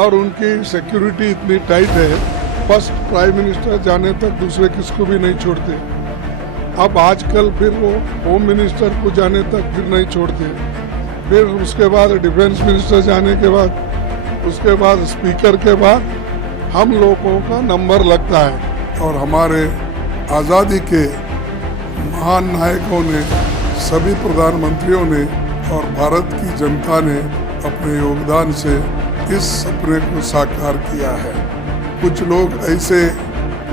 और उनकी सिक्योरिटी इतनी टाइट है, फर्स्ट प्राइम मिनिस्टर जाने तक दूसरे किसको भी नहीं छोड़ते। अब आजकल फिर वो होम मिनिस्टर को जाने तक फिर नहीं छोड़ते, फिर उसके बाद डिफेंस मिनिस्टर जाने के बाद, उसके बाद स्पीकर के बाद हम लोगों का नंबर लगता है। और हमारे आज़ादी के महान नायकों ने, सभी प्रधानमंत्रियों ने और भारत की जनता ने अपने योगदान से इस सपने को साकार किया है। कुछ लोग ऐसे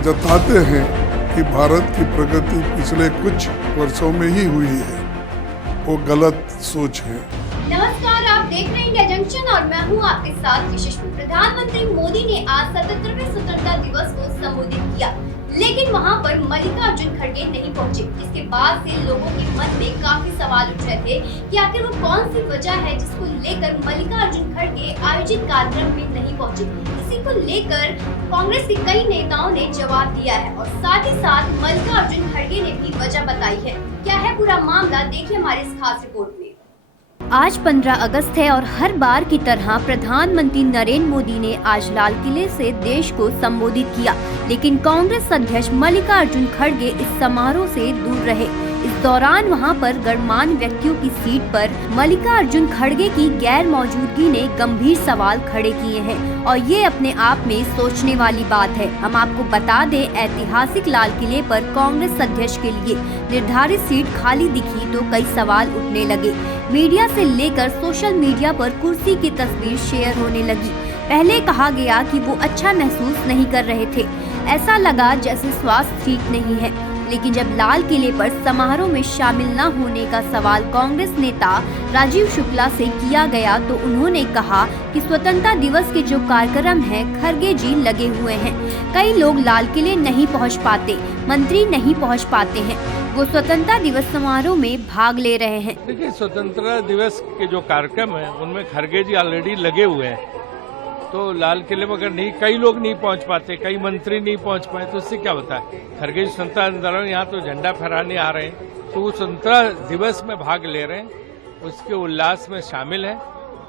जताते हैं कि भारत की प्रगति पिछले कुछ वर्षों में ही हुई है, वो गलत सोच है। नमस्कार, आप देख रहे हैं इंडिया जंक्शन और मैं हूं आपके साथ यशस्वी। प्रधानमंत्री मोदी ने आज 77वें स्वतंत्रता दिवस को संबोधित किया, लेकिन वहां पर मल्लिकार्जुन खड़गे नहीं पहुंचे। इसके बाद से लोगों के मन में काफी सवाल उठ रहे थे कि आखिर वो कौन सी वजह है जिसको लेकर मल्लिकार्जुन खड़गे आयोजित कार्यक्रम में नहीं पहुंचे। इसी को लेकर कांग्रेस के कई नेताओं ने जवाब दिया है और साथ ही साथ मल्लिकार्जुन खड़गे ने भी वजह बताई है। क्या है पूरा मामला, देखिए हमारी इस खास रिपोर्ट में। आज 15 अगस्त है और हर बार की तरह प्रधानमंत्री नरेंद्र मोदी ने आज लाल किले से देश को संबोधित किया, लेकिन कांग्रेस अध्यक्ष मल्लिकार्जुन खड़गे इस समारोह से दूर रहे। इस दौरान वहां पर गणमान्य व्यक्तियों की सीट पर मल्लिकार्जुन खड़गे की गैर मौजूदगी ने गंभीर सवाल खड़े किए हैं और ये अपने आप में सोचने वाली बात है। हम आपको बता दें, ऐतिहासिक लाल किले पर कांग्रेस अध्यक्ष के लिए निर्धारित सीट खाली दिखी तो कई सवाल उठने लगे। मीडिया से लेकर सोशल मीडिया पर कुर्सी की तस्वीर शेयर होने लगी। पहले कहा गया कि वो अच्छा महसूस नहीं कर रहे थे, ऐसा लगा जैसे स्वास्थ्य ठीक नहीं है। लेकिन जब लाल किले पर समारोह में शामिल न होने का सवाल कांग्रेस नेता राजीव शुक्ला से किया गया तो उन्होंने कहा कि स्वतंत्रता दिवस के जो कार्यक्रम है खड़गे जी लगे हुए हैं। कई लोग लाल किले नहीं पहुंच पाते, मंत्री नहीं पहुंच पाते हैं, वो स्वतंत्रता दिवस समारोह में भाग ले रहे हैं। देखिए, स्वतंत्रता दिवस के जो कार्यक्रम है उनमें खड़गे जी ऑलरेडी लगे हुए हैं, तो लाल किले में अगर नहीं, कई लोग नहीं पहुंच पाते, कई मंत्री नहीं पहुंच पाए तो इससे क्या होता है। खड़गे जी स्वतंत्रता आंदोलन यहाँ तो झंडा फहराने आ रहे हैं, तो वो स्वतंत्रता दिवस में भाग ले रहे हैं, उसके उल्लास में शामिल है।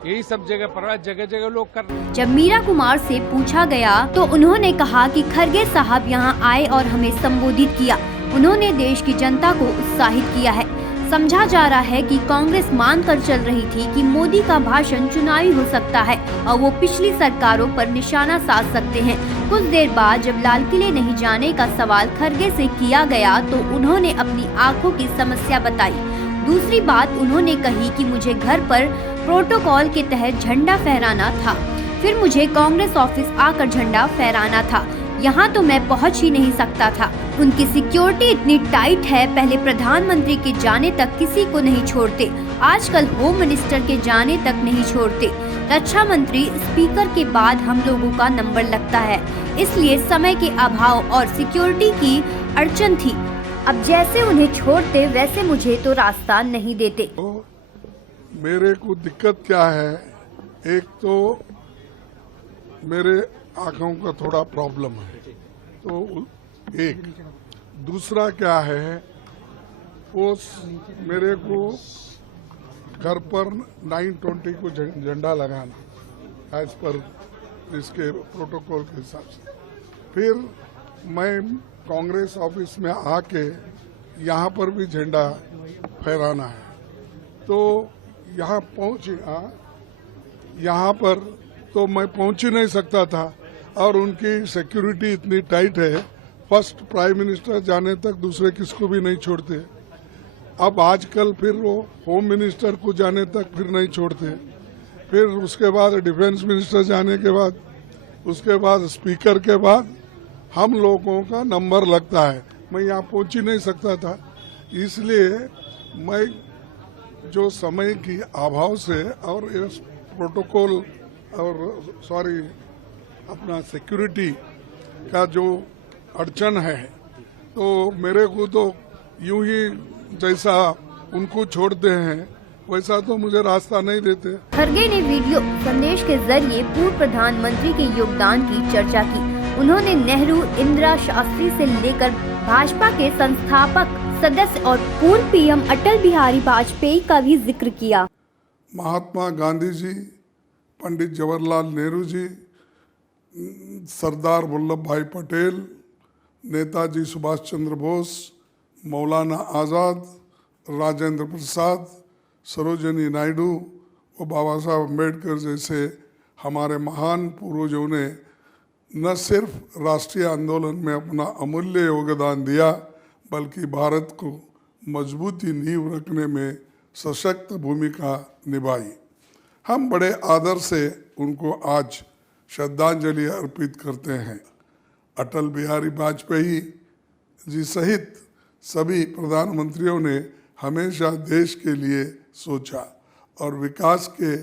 यही सब जगह पर जगह जगह लोग कर रहे हैं। जब मीरा कुमार से पूछा गया तो उन्होंने कहा कि खड़गे साहब यहाँ आए और हमें संबोधित किया, उन्होंने देश की जनता को उत्साहित किया है। समझा जा रहा है कि कांग्रेस मानकर चल रही थी कि मोदी का भाषण चुनावी हो सकता है और वो पिछली सरकारों पर निशाना साध सकते हैं। कुछ देर बाद जब लाल किले नहीं जाने का सवाल खड़गे से किया गया तो उन्होंने अपनी आंखों की समस्या बताई। दूसरी बात उन्होंने कही कि मुझे घर पर प्रोटोकॉल के तहत झंडा फहराना था, फिर मुझे कांग्रेस ऑफिस आकर झंडा फहराना था, यहाँ तो मैं पहुँच ही नहीं सकता था। उनकी सिक्योरिटी इतनी टाइट है, पहले प्रधानमंत्री के जाने तक किसी को नहीं छोड़ते, आजकल होम मिनिस्टर के जाने तक नहीं छोड़ते, रक्षा मंत्री स्पीकर के बाद हम लोगों का नंबर लगता है, इसलिए समय के अभाव और सिक्योरिटी की अड़चन थी। अब जैसे उन्हें छोड़ते वैसे मुझे तो रास्ता नहीं देते। तो मेरे को दिक्कत क्या है, एक तो मेरे आँखों का थोड़ा प्रॉब्लम है, तो एक दूसरा क्या है, वो मेरे को घर पर 920 को झंडा लगाना एज पर इसके प्रोटोकॉल के हिसाब से, फिर मैं कांग्रेस ऑफिस में आके यहाँ पर भी झंडा फहराना है, तो यहाँ पहुँचे, यहाँ पर तो मैं पहुँच ही नहीं सकता था और उनकी सिक्योरिटी इतनी टाइट है, फर्स्ट प्राइम मिनिस्टर जाने तक दूसरे किसको भी नहीं छोड़ते। अब आजकल फिर वो होम मिनिस्टर को जाने तक फिर नहीं छोड़ते, फिर उसके बाद डिफेंस मिनिस्टर जाने के बाद, उसके बाद स्पीकर के बाद हम लोगों का नंबर लगता है। मैं यहाँ पहुँच ही नहीं सकता था, इसलिए मैं जो समय की अभाव से और प्रोटोकॉल और अपना सिक्योरिटी का जो अड़चन है, तो मेरे को तो यूं ही जैसा उनको छोड़ते हैं वैसा तो मुझे रास्ता नहीं देते। खड़गे ने वीडियो संदेश के जरिए पूर्व प्रधानमंत्री के योगदान की चर्चा की। उन्होंने नेहरू, इंदिरा शास्त्री से लेकर भाजपा के संस्थापक सदस्य और पूर्व पीएम अटल बिहारी वाजपेयी का भी जिक्र किया। महात्मा गांधी जी, पंडित जवाहरलाल नेहरू जी, सरदार वल्लभ भाई पटेल, नेताजी सुभाष चंद्र बोस, मौलाना आज़ाद, राजेंद्र प्रसाद, सरोजिनी नायडू और बाबा साहब अम्बेडकर जैसे हमारे महान पूर्वजों ने न सिर्फ राष्ट्रीय आंदोलन में अपना अमूल्य योगदान दिया, बल्कि भारत को मजबूती नींव रखने में सशक्त भूमिका निभाई। हम बड़े आदर से उनको आज श्रद्धांजलि अर्पित करते हैं। अटल बिहारी वाजपेयी जी सहित सभी प्रधानमंत्रियों ने हमेशा देश के लिए सोचा और विकास के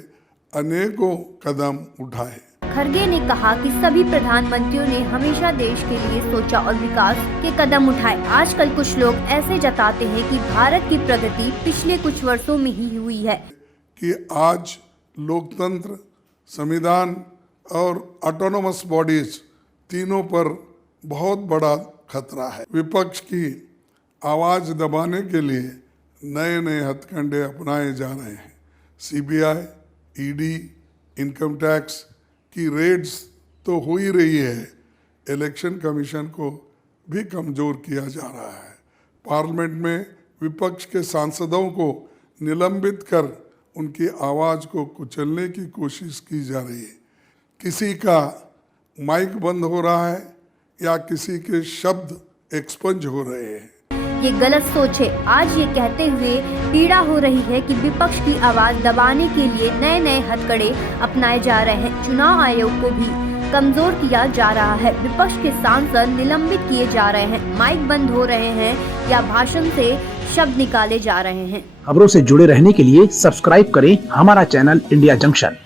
अनेकों कदम उठाए। खरगे ने कहा कि सभी प्रधानमंत्रियों ने हमेशा देश के लिए सोचा और विकास के कदम उठाए। आजकल कुछ लोग ऐसे जताते हैं कि भारत की प्रगति पिछले कुछ वर्षों में ही हुई है कि आज लोकतंत्र, संविधान और ऑटोनोमस बॉडीज तीनों पर बहुत बड़ा खतरा है। विपक्ष की आवाज दबाने के लिए नए नए हथकंडे अपनाए जा रहे हैं। सीबीआई, ईडी, इनकम टैक्स की रेड्स तो हो ही रही है, इलेक्शन कमीशन को भी कमजोर किया जा रहा है। पार्लियामेंट में विपक्ष के सांसदों को निलंबित कर उनकी आवाज को कुचलने की कोशिश की जा रही है। किसी का माइक बंद हो रहा है या किसी के शब्द एक्सपंज हो रहे हैं। ये गलत सोच है। आज ये कहते हुए पीड़ा हो रही है कि विपक्ष की आवाज दबाने के लिए नए नए हथकंडे अपनाए जा रहे हैं। चुनाव आयोग को भी कमजोर किया जा रहा है। विपक्ष के सांसद निलंबित किए जा रहे हैं, माइक बंद हो रहे हैं या भाषण से शब्द निकाले जा रहे हैं। खबरों से जुड़े रहने के लिए सब्सक्राइब करें हमारा चैनल इंडिया जंक्शन।